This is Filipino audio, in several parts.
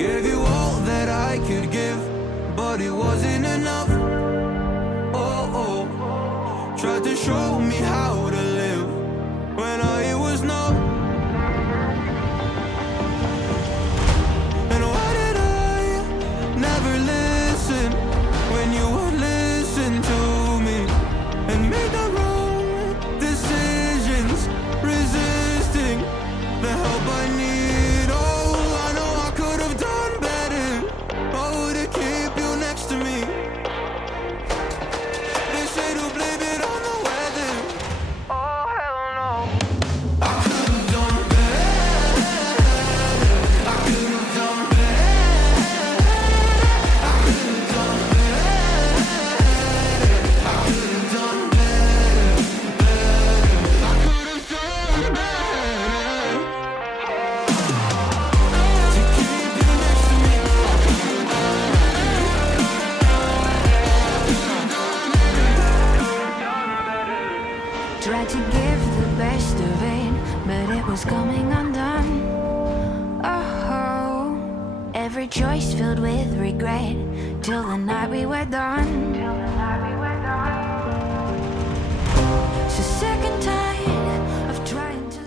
Gave you all that I could give, but it wasn't enough. Oh, oh. Tried to show me how to live when I was numb. And why did I never listen when you would listen to me and make the wrong decisions, resisting the help I need? Oh, I know I could have done better. Oh, to keep you next to me. They say to blame it on the weather. Oh, hell no. I could have done better. I could have done better. I could have done better. I could have done better. I could have done better. To keep you next to me. Tried to give the best of it, but it was coming undone. Oh, every choice filled with regret till the night we were done. So sick and tired of trying to.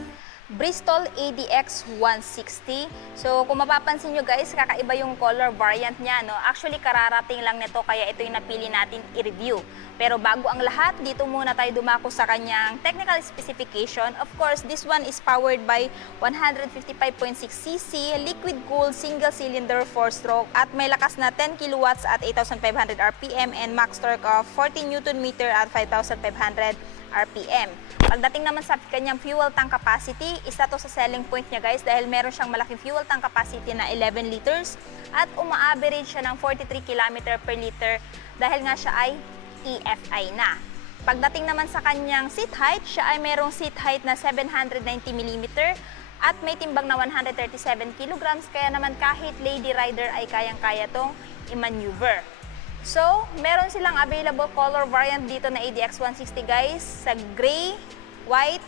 Bristol ADX 160. So kung mapapansin nyo guys, kakaiba yung color variant niya, no? Actually, kararating lang nito kaya ito yung napili natin i-review. Pero bago ang lahat, dito muna tayo dumako sa kanyang technical specification. Of course, this one is powered by 155.6cc, liquid-cooled, single-cylinder 4-stroke at may lakas na 10 kilowatts at 8,500 RPM and max torque of 40 Nm at 5,500 RPM. Pagdating naman sa kanyang fuel tank capacity, isa to sa selling point niya guys dahil meron siyang malaking fuel tank capacity na 11 liters at uma-average siya ng 43 km per liter dahil nga siya ay EFI na. Pagdating naman sa kanyang seat height, siya ay merong seat height na 790 mm at may timbang na 137 kilograms kaya naman kahit lady rider ay kayang-kaya tong i-maneuver. So, meron silang available color variant dito na ADX 160 guys sa gray, white,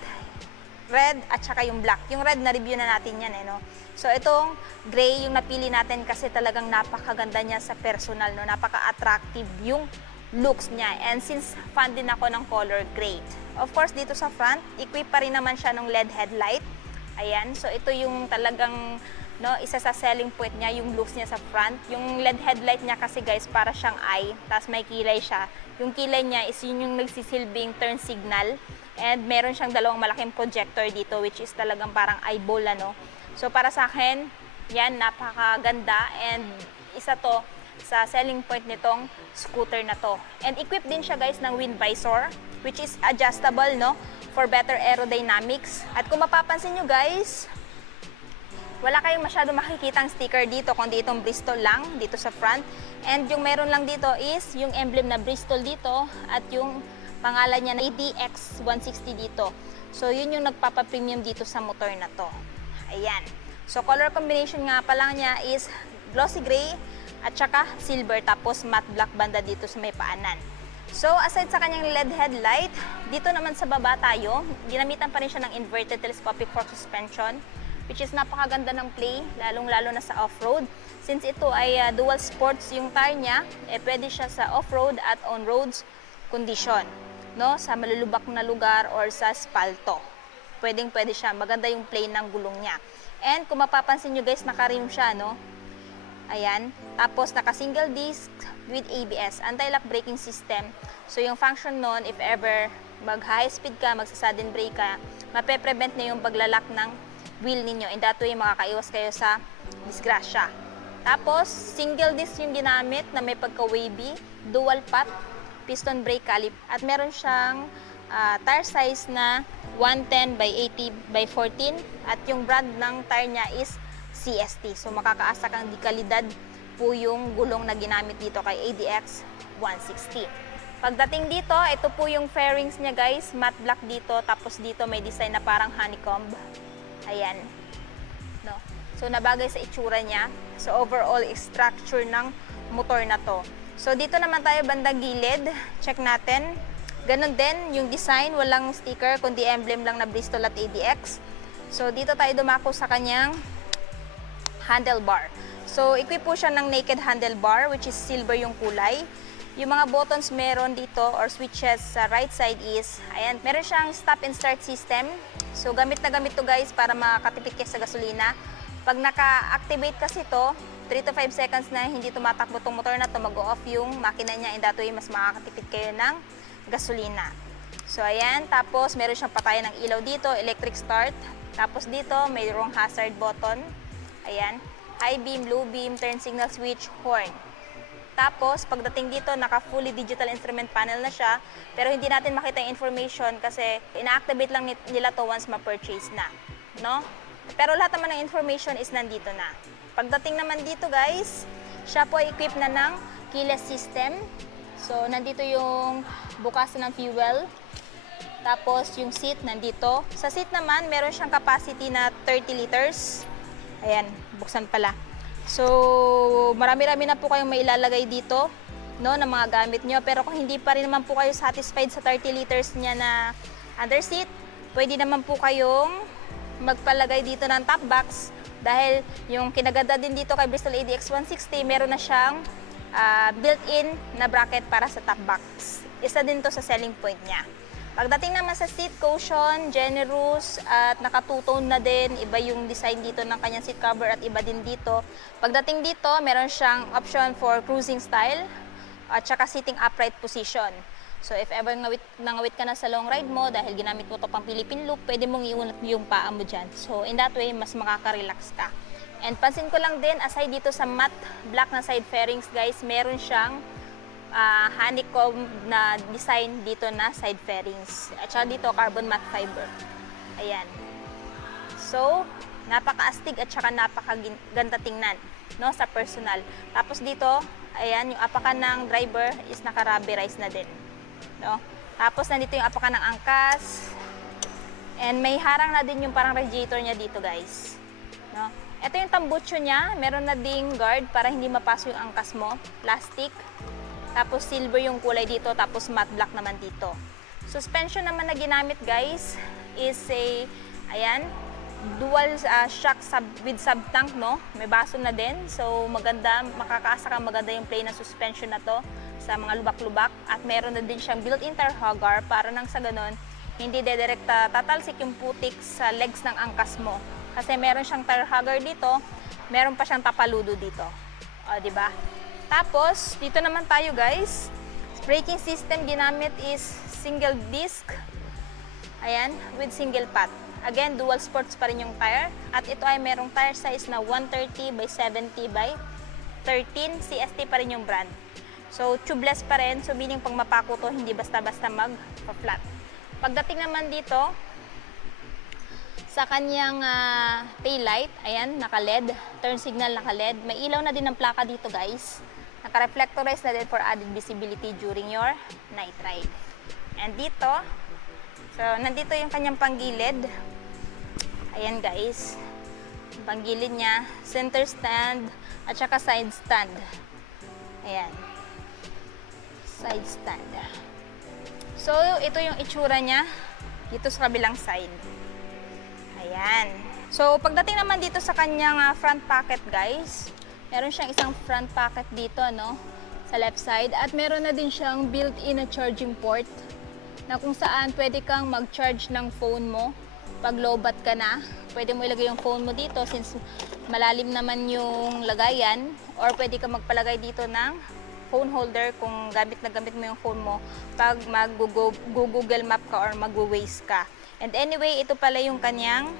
red at saka yung black. Yung red na review na natin yan no. So, itong gray yung napili natin kasi talagang napakaganda niya sa personal, no. Napaka-attractive yung looks niya. And since fan din ako ng color gray. Of course, dito sa front, equip pa rin naman siya ng LED headlight. Ayan. So, ito yung talagang isa sa selling point niya, yung looks niya sa front. Yung LED headlight niya kasi guys, para siyang eye, tapos may kilay siya. Yung kilay niya is yun yung nagsisilbing turn signal. And meron siyang dalawang malaking projector dito, which is talagang parang eyeball, So, para sa akin, yan, napakaganda. And isa to sa selling point nitong scooter na to. And equipped din siya guys ng wind visor, which is adjustable, for better aerodynamics. At kung mapapansin nyo guys, wala kayong masyado makikitang sticker dito, kundi itong Bristol lang dito sa front. And yung meron lang dito is yung emblem na Bristol dito at yung pangalan niya na ADX 160 dito. So yun yung nagpapa-premium dito sa motor na to. Ayan. So color combination nga pa lang niya is glossy gray at saka silver, tapos matte black banda dito sa may paanan. So aside sa kanyang LED headlight, dito naman sa baba tayo, ginamitan pa rin siya ng inverted telescopic fork suspension, which is napakaganda ng play, lalong-lalo na sa off-road. Since ito ay dual sports yung tire niya, pwede siya sa off-road at on-roads condition, sa malulubak na lugar or sa spalto. Pwedeng-pwede siya, maganda yung play ng gulong niya. And kung mapapansin nyo guys, naka-rim siya, Ayan. Tapos naka-single disc with ABS, anti-lock braking system. So yung function nun, if ever mag-high speed ka, magsa-sudden brake ka, mape-prevent na yung paglalak ng wheel ninyo. And that way, makakaiwas kayo sa disgrasya. Tapos, single disc yung ginamit na may pagka-wavy, dual path, piston brake calip. At meron siyang tire size na 110 by 80 by 14. At yung brand ng tire niya is CST. So, makakaasa kang di kalidad po yung gulong na ginamit dito kay ADX 160. Pagdating dito, ito po yung fairings niya guys. Matte black dito. Tapos dito may design na parang honeycomb. Ayan. So, nabagay sa itsura niya. So, overall structure ng motor na to. So, dito naman tayo bandang gilid. Check natin. Ganon din yung design. Walang sticker, kundi emblem lang na Bristol at ADX. So, dito tayo dumako sa kanyang handlebar. So, equip po siya ng naked handlebar, which is silver yung kulay. Yung mga buttons meron dito or switches sa right side is, ayan, meron siyang stop and start system. So, gamit na gamit to guys para makatipid kayo sa gasolina. Pag naka-activate kasi to, 3 to 5 seconds na hindi tumatakbo tong motor na to, mag-off yung makina niya, and that way mas makakatipid kayo ng gasolina. So, ayan. Tapos, meron siyang patayan ng ilaw dito, electric start. Tapos dito, mayroong hazard button. Ayan. High beam, low beam, turn signal switch, horn. Tapos, pagdating dito, naka-fully digital instrument panel na siya. Pero hindi natin makita yung information kasi ina-activate lang nila to once ma-purchase na. No? Pero lahat naman ng information is nandito na. Pagdating naman dito guys, siya po ay equipped na ng keyless system. So, nandito yung bukasan ng fuel. Tapos, yung seat nandito. Sa seat naman, meron siyang capacity na 30 liters. Ayan, buksan pala. So, marami-rami na po kayong mailalagay dito, no, ng mga gamit nyo. Pero kung hindi pa rin naman po kayo satisfied sa 30 liters niya na under seat, pwede naman po kayong magpalagay dito ng top box. Dahil yung kinaganda din dito kay Bristol ADX 160, meron na siyang built-in na bracket para sa top box. Isa din to sa selling point niya. Pagdating naman sa seat cushion, generous at naka-two-tone na din. Iba yung design dito ng kanyang seat cover at iba din dito. Pagdating dito, meron siyang option for cruising style at saka sitting upright position. So if ever nangawit ka na sa long ride mo dahil ginamit mo to pang Philippine loop, pwede mong iunat yung paa mo dyan. So in that way, mas makaka-relax ka. And pansin ko lang din, aside dito sa matte black na side fairings guys, meron siyang honeycomb na design dito na side fairings. At saka dito, carbon matte fiber. Ayan. So, napaka-astig at saka napakaganda tingnan, no, sa personal. Tapos dito, ayan, yung apakan ng driver is naka-rubberized na din. No? Tapos, nandito yung apakan ng angkas. And may harang na din yung parang radiator niya dito, guys. No? Ito yung tambucho niya. Meron na ding guard para hindi mapasok yung angkas mo. Plastic. Tapos silver yung kulay dito, tapos matte black naman dito. Suspension naman na ginamit guys is a, ayan, dual shock with sub-tank, no? May baso na din. So maganda, makakaasa kang maganda yung play na suspension na to sa mga lubak-lubak. At meron na din siyang built-in tire hugger para nang sa ganun, hindi dedirekta tatalsik yung putik sa legs ng angkas mo. Kasi meron siyang tire hugger dito, meron pa siyang tapaludo dito. O, di ba? Tapos, dito naman tayo guys. Braking system ginamit is single disc. Ayan, with single pot. Again, dual sports pa rin yung tire. At ito ay merong tire size na 130 by 70 by 13. CST pa rin yung brand. So, tubeless pa rin. So, meaning pag mapako to, hindi basta-basta mag-flat. Pagdating naman dito, sa kanyang taillight, ayan, naka-LED. Turn signal naka-LED. May ilaw na din ng plaka dito guys. Naka-reflectorize na din for added visibility during your night ride. And dito, so nandito yung kanyang panggilid. Ayan guys, yung panggilid niya, center stand at saka side stand. Ayan, side stand. So ito yung itsura niya dito sa kabilang side. Ayan. So pagdating naman dito sa kanyang front pocket guys, meron siyang isang front pocket dito, no, sa left side. At meron na din siyang built-in na charging port na kung saan pwede kang mag-charge ng phone mo. Pag lowbat ka na, pwede mo ilagay yung phone mo dito since malalim naman yung lagayan. Or pwede ka magpalagay dito ng phone holder kung gamit na gamit mo yung phone mo pag mag-Google Map ka or mag-Waze ka. And anyway, ito pala yung kanyang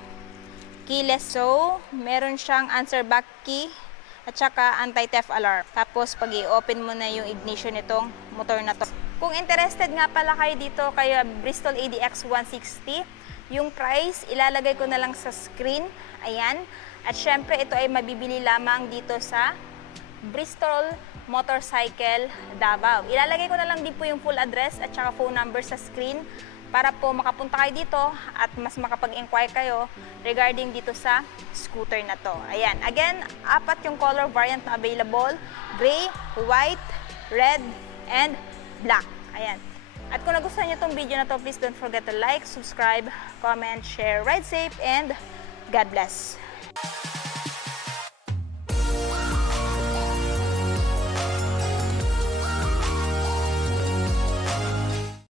keyless. So, meron siyang answer back key at saka anti-theft alarm. Tapos, pag i-open mo na yung ignition nitong motor na to. Kung interested nga pala kayo dito kay Bristol ADX 160, yung price, ilalagay ko na lang sa screen. Ayan. At syempre, ito ay mabibili lamang dito sa Bristol Motorcycle Davao. Ilalagay ko na lang din po yung full address at saka phone number sa screen para po makapunta kayo dito at mas makapag-inquire kayo regarding dito sa scooter na to. Ayan. Again, 4 yung color variant na available. Gray, white, red, and black. Ayan. At kung nagustuhan nyo itong video na to, please don't forget to like, subscribe, comment, share. Ride safe and God bless.